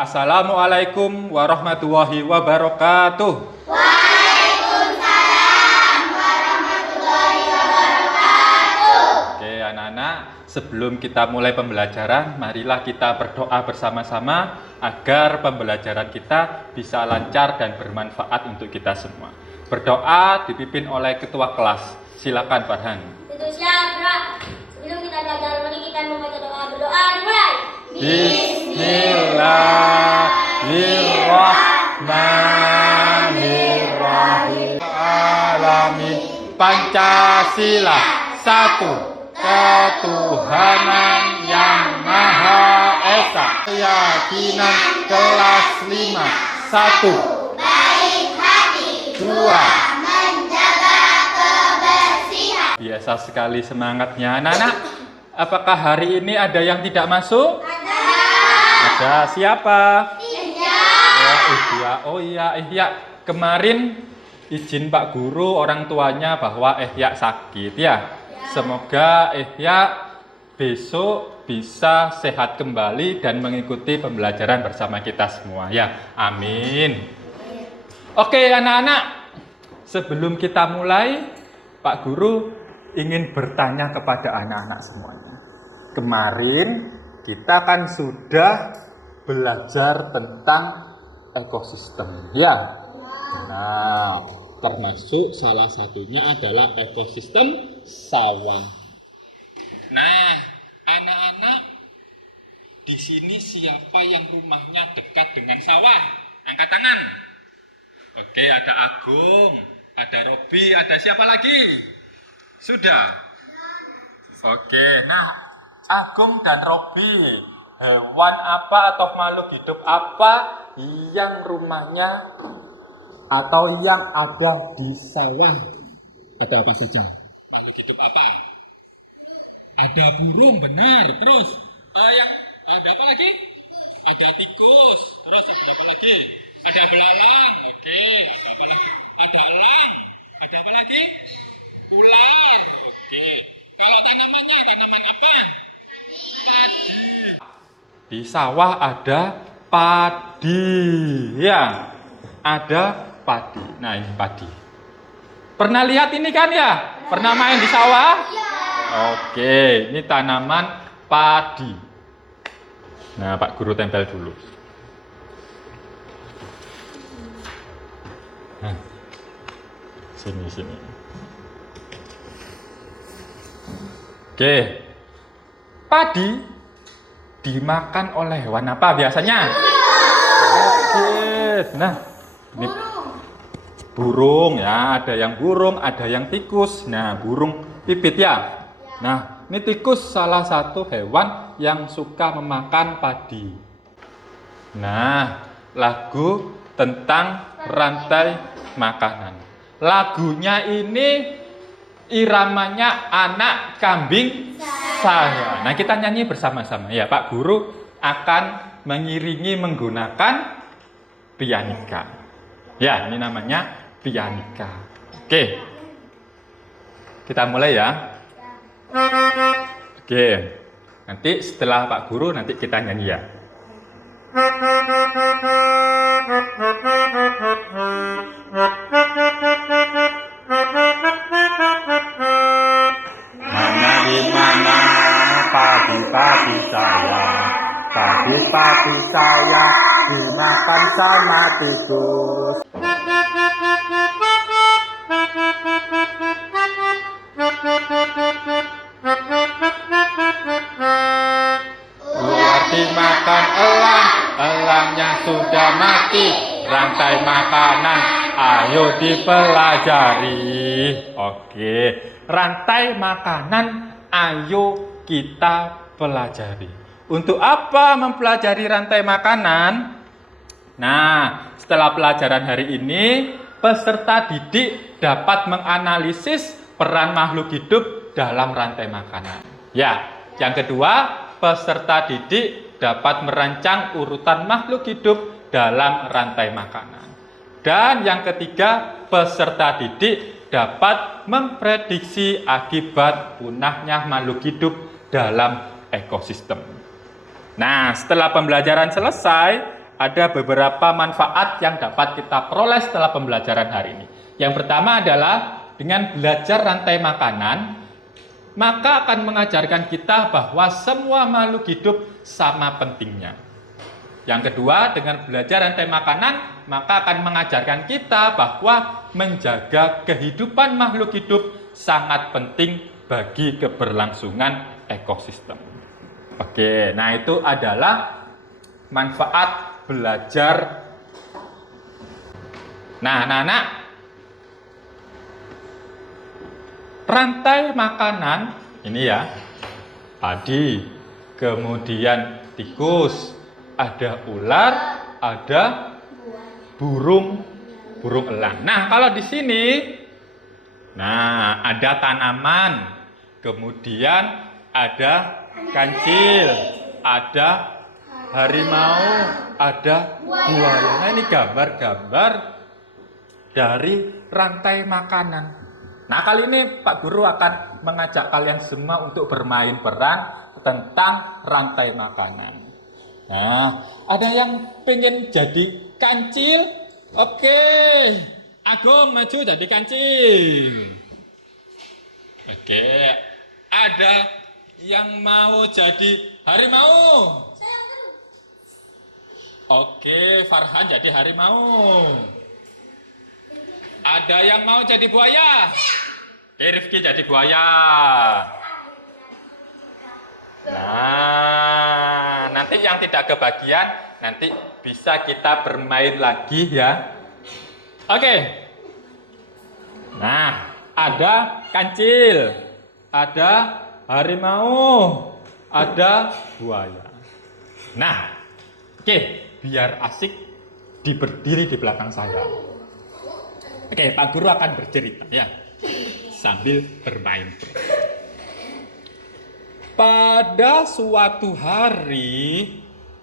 Assalamualaikum warahmatullahi wabarakatuh. Waalaikumsalam warahmatullahi wabarakatuh. Oke anak-anak, sebelum kita mulai pembelajaran, marilah kita berdoa bersama-sama agar pembelajaran kita bisa lancar dan bermanfaat untuk kita semua. Berdoa dipimpin oleh ketua kelas. Silakan Farhan. Itu siapa? Sebelum kita belajar, mari kita membaca doa. Berdoa dimulai. Bismillahirrahmanirrahim. Alamin. Pancasila satu, ketuhanan yang Maha Esa. Keyakinan kelas 5. Satu, Baik hati. dua. Menjaga kebersihan. Biasa sekali semangatnya anak-anak. Apakah hari ini ada yang tidak masuk? Ada. Siapa? Oh iya, kemarin izin Pak Guru orang tuanya bahwa Ihya sakit ya. Semoga Ihya besok bisa sehat kembali dan mengikuti pembelajaran bersama kita semua ya. Amin. Oke anak-anak, sebelum kita mulai, Pak Guru ingin bertanya kepada anak-anak semuanya. Kemarin kita kan sudah belajar tentang ekosistem ya. Nah, termasuk salah satunya adalah ekosistem sawah. Nah, anak-anak, di sini siapa yang rumahnya dekat dengan sawah? Angkat tangan. Oke, ada Agung, ada Robi, ada siapa lagi? Sudah? Oke, nah Agung dan Robi, hewan apa atau makhluk hidup apa yang rumahnya atau yang ada di sawah? Ada apa saja? Makhluk hidup apa? Ada burung, benar. Terus, yang ada apa lagi? Ada tikus. Terus ada apa lagi? Ada belalang. Oke, ada apa lagi? Ada elang. Ada apa lagi? Ular. Oke. Kalau tanamannya, tanaman apa? Padi. Di sawah ada padi. Ya, ada padi. Nah, ini padi. Pernah lihat ini kan ya? Pernah main di sawah? Oke, ini tanaman padi. Nah, Pak Guru tempel dulu. Nah, sini. Oke, padi dimakan oleh hewan apa biasanya? Oke, nah ini burung ya, ada yang burung, ada yang tikus. Nah, burung pipit ya. Nah, ini tikus salah satu hewan yang suka memakan padi. Nah, lagu tentang rantai makanan. Lagunya ini iramanya anak kambing saya. Nah, kita nyanyi bersama-sama ya. Pak Guru akan mengiringi menggunakan pianika. Ya, ini namanya pianika. Oke. Kita mulai ya. Oke. Nanti setelah Pak Guru nanti kita nyanyi ya. Padi saya dimakan sama tikus. Ular dimakan elang, elangnya sudah mati. Rantai makanan, ayo dipelajari. Oke, rantai makanan, ayo kita pelajari. Untuk apa mempelajari rantai makanan? Nah, setelah pelajaran hari ini, peserta didik dapat menganalisis peran makhluk hidup dalam rantai makanan. Ya, yang kedua, peserta didik dapat merancang urutan makhluk hidup dalam rantai makanan. Dan yang ketiga, peserta didik dapat memprediksi akibat punahnya makhluk hidup dalam ekosistem. Nah, setelah pembelajaran selesai, ada beberapa manfaat yang dapat kita peroleh setelah pembelajaran hari ini. Yang pertama adalah dengan belajar rantai makanan, maka akan mengajarkan kita bahwa semua makhluk hidup sama pentingnya. Yang kedua, dengan belajar rantai makanan, maka akan mengajarkan kita bahwa menjaga kehidupan makhluk hidup sangat penting bagi keberlangsungan ekosistem. Oke, nah itu adalah manfaat belajar. Nah, anak-anak, rantai makanan ini ya, padi, kemudian tikus, ada ular, ada burung elang. Nah, kalau di sini, nah ada tanaman, kemudian ada kancil, ada harimau, ada buaya. Nah, ini gambar-gambar dari rantai makanan. Nah, kali ini Pak Guru akan mengajak kalian semua untuk bermain peran tentang rantai makanan. Nah, ada yang pengen jadi kancil? Oke, Agung maju jadi kancil. Oke, ada yang mau jadi harimau? Oke, Farhan jadi harimau. Ada yang mau jadi buaya? Oke, Rifki jadi buaya. Nah, nanti yang tidak kebagian, nanti bisa kita bermain lagi ya. Oke. Nah, ada kancil, ada harimau, ada buaya. Nah, oke, biar asik berdiri di belakang saya. Oke, Pak Guru akan bercerita ya, sambil bermain. Pada suatu hari,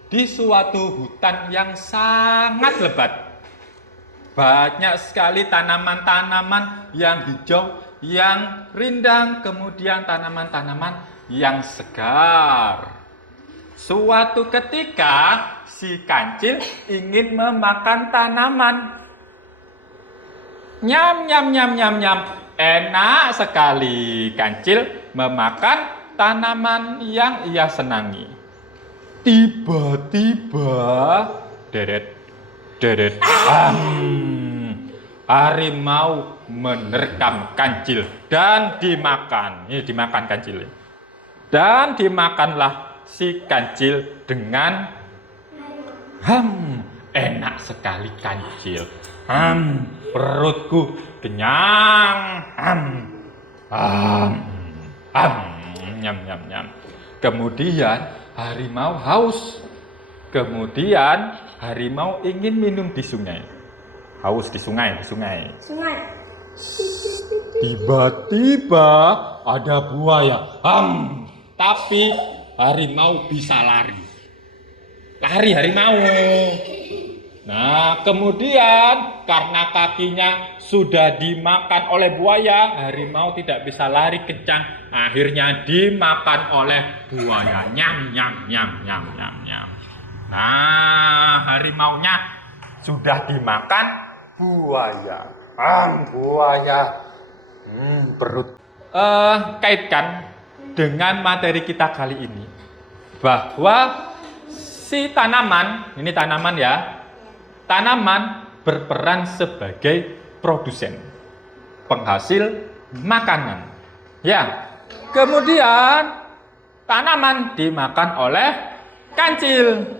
di suatu hutan yang sangat lebat, banyak sekali tanaman-tanaman yang hijau, yang rindang, kemudian tanaman-tanaman yang segar. Suatu ketika, si kancil ingin memakan tanaman. Nyam, nyam, nyam, nyam, nyam. Enak sekali kancil memakan tanaman yang ia senangi. Tiba-tiba, deret, harimau menerkam kancil dan dimakan. Ini dimakan kancil. Dan dimakanlah si kancil dengan enak sekali kancil. Perutku kenyang. Nyam, nyam, nyam. Kemudian harimau haus. Kemudian harimau ingin minum di sungai. Haus di sungai. Tiba-tiba ada buaya. Tapi harimau bisa lari. Lari harimau. Nah, kemudian karena kakinya sudah dimakan oleh buaya, harimau tidak bisa lari kencang. Akhirnya dimakan oleh buaya. Nyam, nyam, nyam, nyam, nyam, nyam. Nah, harimaunya sudah dimakan buaya. Buaya. Perut. Kaitkan dengan materi kita kali ini, bahwa si tanaman, ini tanaman ya, tanaman berperan sebagai produsen, penghasil makanan. Ya, kemudian tanaman dimakan oleh kancil.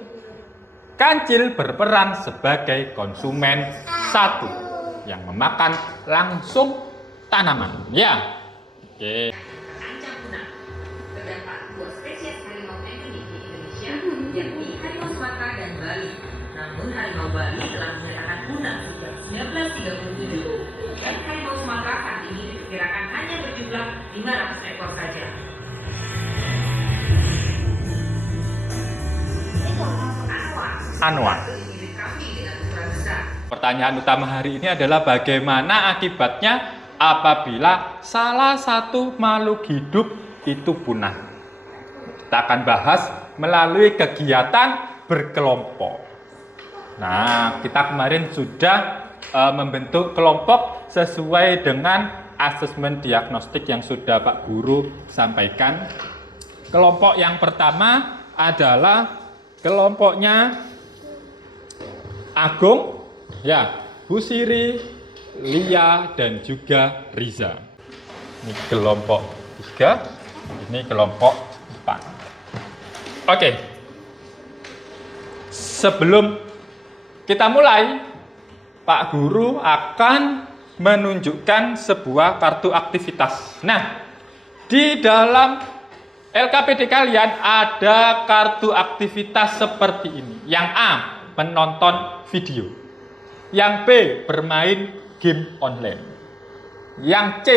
Kancil berperan sebagai konsumen satu yang memakan langsung tanaman. Ya, oke. Terdapat 2 spesies harimau endemik di Indonesia, yakni harimau Sumatera dan Bali. Namun harimau Bali telah menyatakan punah sejak 1937 dan harimau Sumatera saat ini diperkirakan hanya berjumlah 500 ekor saja. Anwar. Pertanyaan utama hari ini adalah bagaimana akibatnya apabila salah satu makhluk hidup itu punah. Kita akan bahas melalui kegiatan berkelompok. Nah, kita kemarin sudah membentuk kelompok sesuai dengan asesmen diagnostik yang sudah Pak Guru sampaikan. Kelompok yang pertama adalah kelompoknya Agung, ya, Bu Siri, Lia, dan juga Riza. Ini kelompok 3, ini kelompok 4. Oke. Sebelum kita mulai, Pak Guru akan menunjukkan sebuah kartu aktivitas. Nah, di dalam LKPD kalian ada kartu aktivitas seperti ini. Yang A, menonton video. Yang B, bermain game online. Yang C,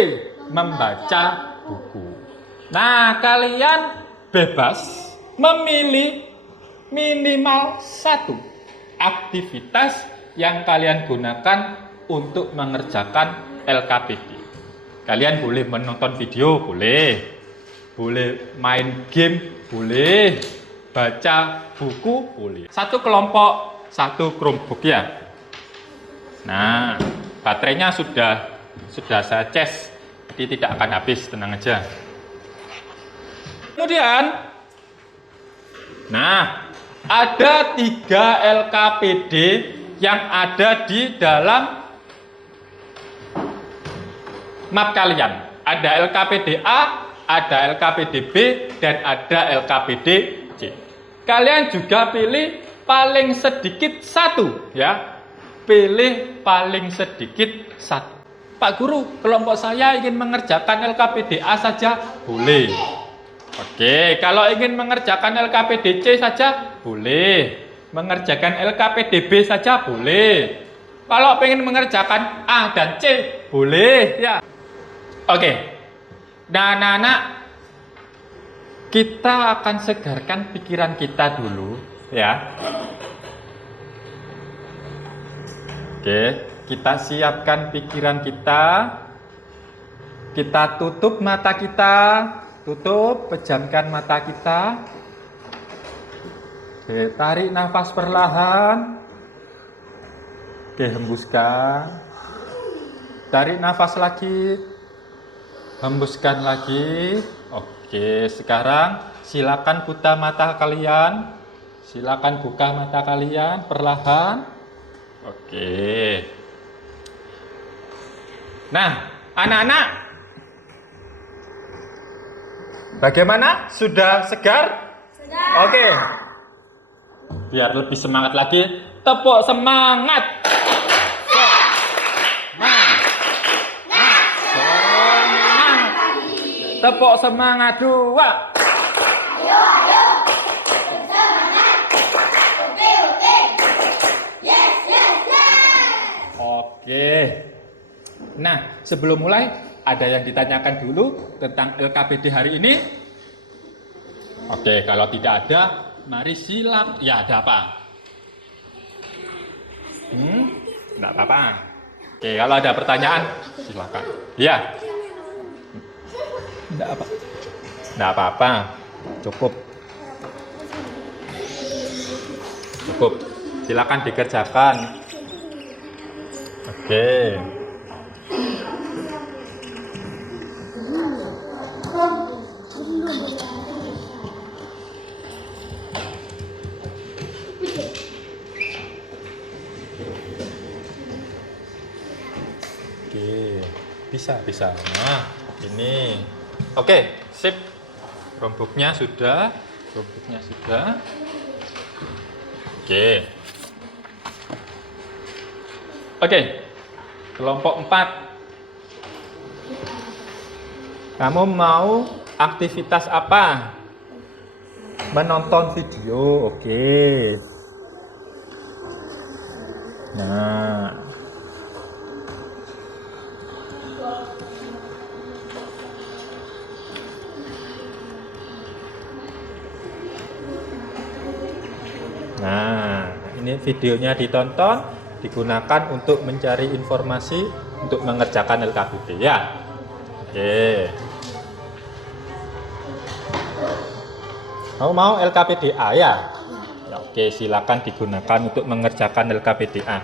membaca buku. Nah, kalian bebas memilih minimal satu aktivitas yang kalian gunakan untuk mengerjakan LKPD. Kalian boleh menonton video, boleh main game, boleh baca buku, boleh. Satu kelompok, satu Chromebook ya. Nah, baterainya sudah saya cas, jadi tidak akan habis, tenang aja. Kemudian, nah, ada 3 LKPD yang ada di dalam map kalian. Ada LKPD A, ada LKPD B, dan ada LKPD C. Kalian juga pilih paling sedikit satu, ya. Pilih paling sedikit satu. Pak Guru, kelompok saya ingin mengerjakan LKPD A saja, boleh. Oke, kalau ingin mengerjakan LKPD C saja, boleh. Mengerjakan LKPD B saja, boleh. Kalau pengen mengerjakan A dan C, boleh, ya. Oke. Nah, anak-anak, kita akan segarkan pikiran kita dulu, ya. Oke, kita siapkan pikiran kita. Kita tutup mata kita. Tutup, pejamkan mata kita. Oke, tarik nafas perlahan. Oke, hembuskan. Tarik nafas lagi. Hembuskan lagi. Oke, sekarang silakan buka mata kalian. Silakan buka mata kalian perlahan. Oke. Nah, anak-anak, bagaimana? Sudah segar? Sudah. Oke. Biar lebih semangat lagi, tepuk semangat. Tepuk semangat 2. Ayo. Bersemangat. Oke. Yes. Oke. Nah, sebelum mulai, ada yang ditanyakan dulu tentang LKPD hari ini? Oke, kalau tidak ada, mari silakan. Ya, ada apa? Enggak apa-apa. Oke, kalau ada pertanyaan, silakan. Ya. Enggak apa-apa. Cukup. Silakan dikerjakan. Oke. Bisa. Nah, ini. Oke, sip. Chromebooknya sudah. Oke. Kelompok 4. Kamu mau aktivitas apa? Menonton video. Oke. Nah. Nah, ini videonya ditonton, digunakan untuk mencari informasi untuk mengerjakan LKPD ya. Oke. Mau LKPD A ya? Ya, oke, silakan digunakan untuk mengerjakan LKPDA.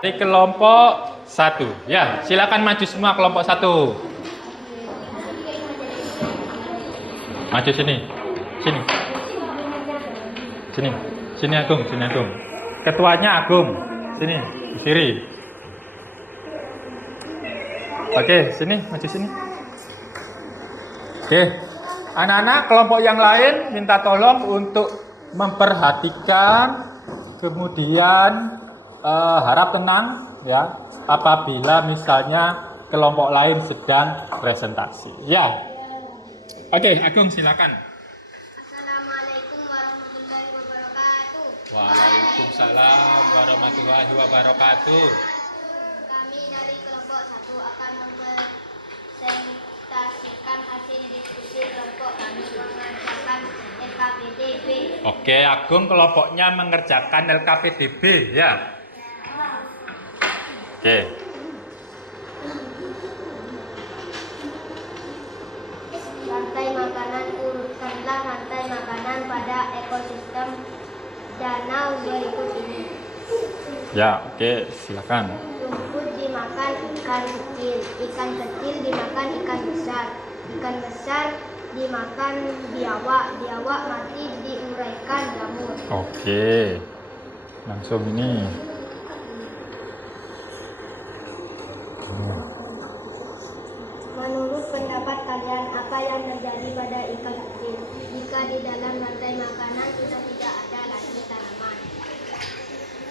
Di kelompok 1. Ya, silakan maju semua kelompok 1. Maju sini. Sini. Sini. Sini Agung, sini Agung. Ketuanya Agung. Sini, di kiri. Oke, sini, maju sini. Oke. Anak-anak kelompok yang lain minta tolong untuk memperhatikan, kemudian harap tenang ya apabila misalnya kelompok lain sedang presentasi. Ya. Oke, Agung silakan. Assalamualaikum warahmatullahi wabarakatuh. Waalaikumsalam warahmatullahi wabarakatuh. Kami dari kelompok 1 akan mempresentasikan hasil diskusi kelompok kami mengerjakan LKPDB. Oke, Agung kelompoknya mengerjakan LKPDB ya. Oke. Rantai makanan, urutkanlah rantai makanan pada ekosistem danau berikut ini. Ya, oke, silakan. Rumput dimakan ikan kecil dimakan ikan besar dimakan biawak mati diuraikan jamur. Oke. Langsung ini. Menurut pendapat kalian, apa yang terjadi pada ikan kecil jika di dalam rantai makanan sudah tidak ada lagi tanaman?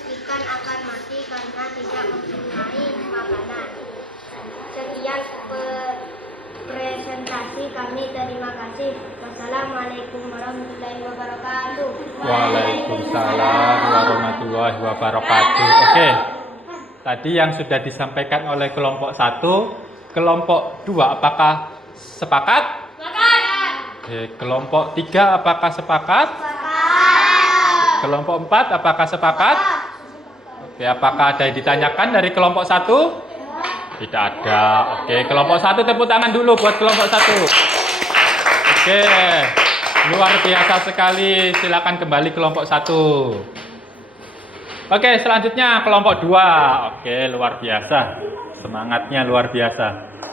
Ikan akan mati karena tidak mempunyai makanan. Sekian presentasi kami, terima kasih. Wassalamualaikum warahmatullahi wabarakatuh. Waalaikumsalam warahmatullahi wabarakatuh. Oke. Tadi yang sudah disampaikan oleh kelompok 1. Kelompok 2 apakah sepakat? Sepakat. Oke, kelompok 3 apakah sepakat? Sepakat. Kelompok 4 apakah sepakat? Oke, apakah ada yang ditanyakan dari kelompok 1? Tidak ada. Oke, kelompok 1 tepuk tangan dulu buat kelompok 1. Oke, luar biasa sekali. Silakan kembali kelompok 1. Oke, selanjutnya kelompok 2. Oke, luar biasa. Semangatnya luar biasa.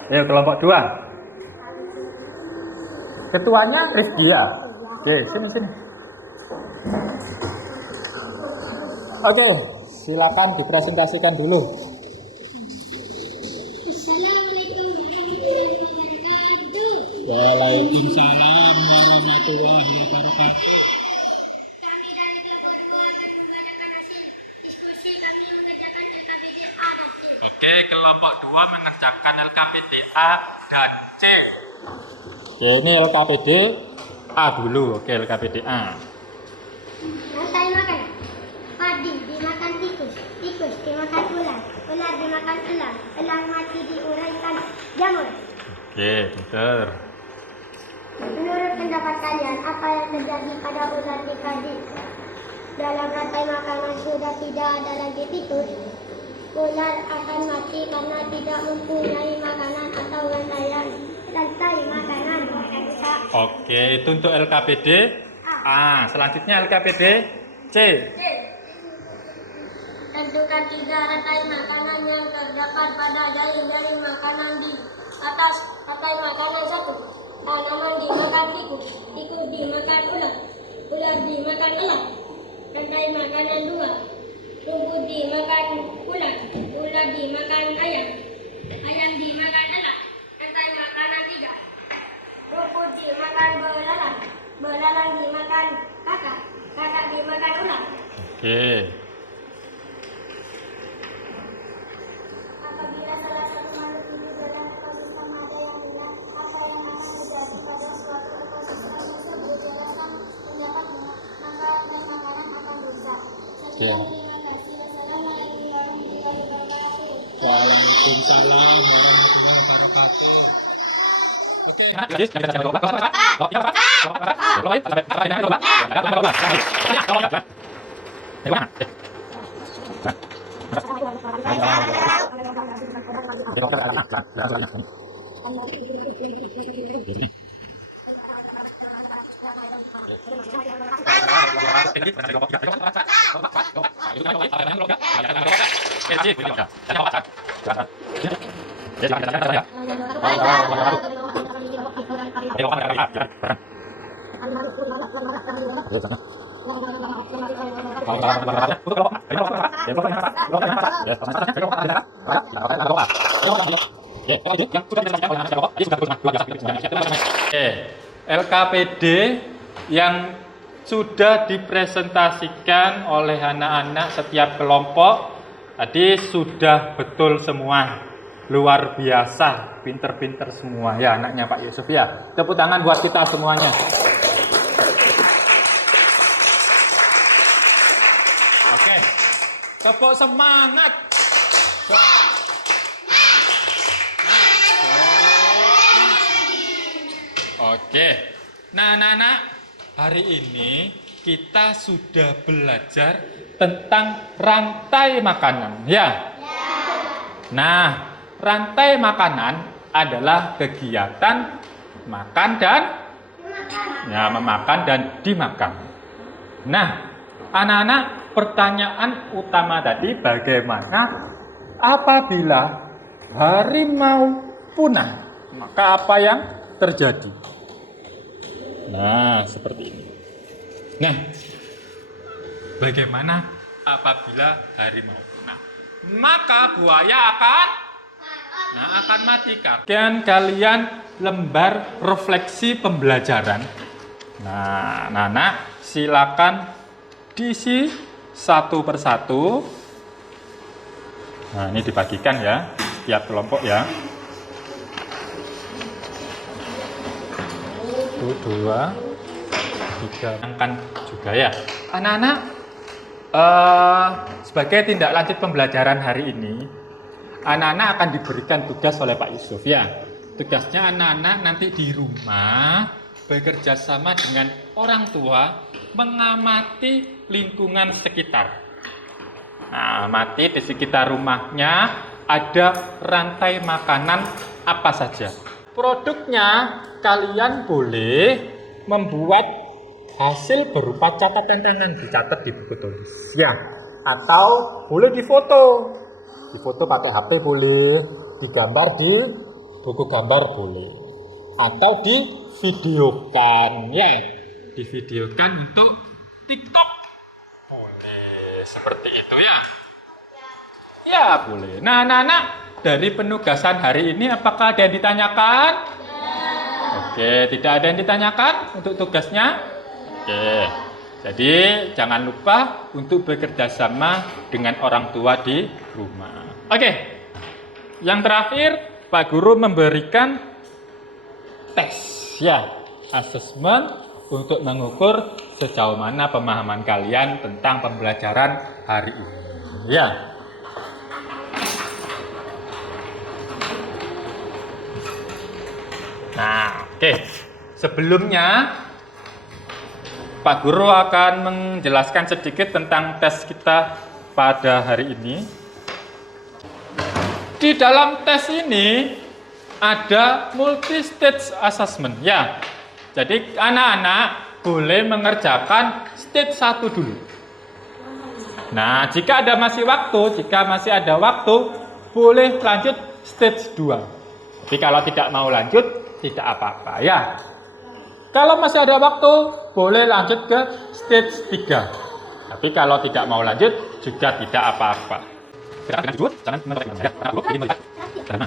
Ayo kelompok 2. Ketuanya Rizky ya. Oke, sini. Oke, silakan dipresentasikan dulu. Waalaikumsalam warahmatullahi wabarakatuh. Kami dari kelompok 2 akan mengadakan hasil diskusi kami mengerjakan LKPD A dan C. Oke, kelompok 2 mengerjakan LKPD A dan C. Oke, ini LKPD A dulu. Oke, LKPD A. Rantai makan. Padi dimakan tikus, tikus dimakan ular, ular dimakan elang, elang mati diuraikan jamur. Oke, pinter. Menurut pendapat kalian, apa yang terjadi pada ular jika di dalam rantai makanan sudah tidak ada lagi tikus? Ular akan mati karena tidak mempunyai makanan atau rantai makanan. Oke, itu untuk LKPD A. Selanjutnya LKPD C. Tentukan 3 rantai makanan yang terdapat pada jaring makanan di atas rantai makanan 1. Tanaman dimakan tikus, tikus dimakan ular, ular dimakan elang. Rantai makanan 2. Rumput dimakan ular, ular dimakan ayam, ayam dimakan elang. Rantai makanan 3. Rumput dimakan belalang, belalang dimakan kakak, kakak dimakan ular. Oke. Apabila salah satu makhluk hidup dalam ekosistem ada yang hilang, apa yang akan terjadi pada suatu ekosistem tersebut? Jelaskan pendapatmu, maka rantai makanan akan rusak. Sekian, terima kasih. Wassalamualaikum warahmatullahi wabarakatuh. Waalaikumsalam warahmatullahi wabarakatuh. Oke. LKPD yang sudah dipresentasikan oleh anak-anak setiap kelompok tadi sudah betul semua. Luar biasa, pinter-pinter semua ya anaknya Pak Yusuf ya. Tepuk tangan buat kita semuanya. Oke, tepuk semangat. Oke, nah anak-anak, hari ini kita sudah belajar tentang rantai makanan ya. Nah, rantai makanan adalah kegiatan makan dan memakan dan dimakan. Nah, anak-anak, pertanyaan utama tadi bagaimana apabila harimau punah, maka apa yang terjadi? Nah, seperti ini. Nah, bagaimana apabila harimau punah? Maka buaya akan mati. Kan kalian lembar refleksi pembelajaran. Nah, anak-anak silakan diisi satu persatu. Nah, ini dibagikan ya, tiap kelompok ya. 1, 2, 3. Angkat juga ya. Anak-anak, sebagai tindak lanjut pembelajaran hari ini, anak-anak akan diberikan tugas oleh Pak Yusuf ya. Tugasnya anak-anak nanti di rumah bekerja sama dengan orang tua mengamati lingkungan sekitar. Nah, amati di sekitar rumahnya ada rantai makanan apa saja. Produknya kalian boleh membuat hasil berupa catatan tangan, dicatat di buku tulis ya, atau boleh difoto pakai HP boleh, digambar di buku gambar boleh, atau divideokan ya, divideokan untuk TikTok boleh, seperti itu ya. Ya boleh. Nah anak-anak, dari penugasan hari ini apakah ada yang ditanyakan? Oke, tidak ada yang ditanyakan untuk tugasnya? Oke, jadi jangan lupa untuk bekerja sama dengan orang tua di rumah. Oke, yang terakhir Pak Guru memberikan tes ya, asesmen untuk mengukur sejauh mana pemahaman kalian tentang pembelajaran hari ini ya. Nah, oke. Sebelumnya Pak Guru akan menjelaskan sedikit tentang tes kita pada hari ini. Di dalam tes ini ada multi stage assessment ya. Jadi anak-anak boleh mengerjakan stage 1 dulu. Nah, jika masih ada waktu, boleh lanjut stage 2. Tapi kalau tidak mau lanjut, tidak apa-apa ya. Kalau masih ada waktu, boleh lanjut ke stage 3. Tapi kalau tidak mau lanjut, juga tidak apa-apa. Silakan duduk, jangan menolak ya. Karena belum melihat. Karena.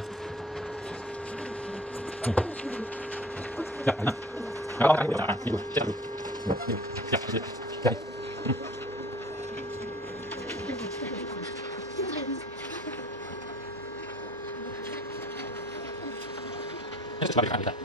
Ya, nah. Kalau kamu jangan tidur, siap dulu. Siap, siap. Ya. Ini sebagai kandidat.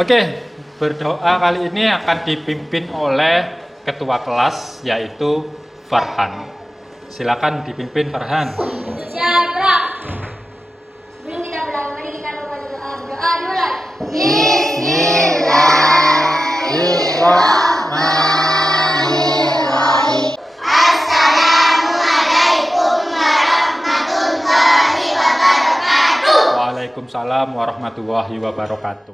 Oke, berdoa kali ini akan dipimpin oleh ketua kelas yaitu Farhan. Silakan dipimpin Farhan. Siap, sebelum kita berdoa, mari kita berdoa dulu. Bismillahirrahmanirrahim. Assalamualaikum warahmatullahi wabarakatuh. Waalaikumsalam warahmatullahi wabarakatuh.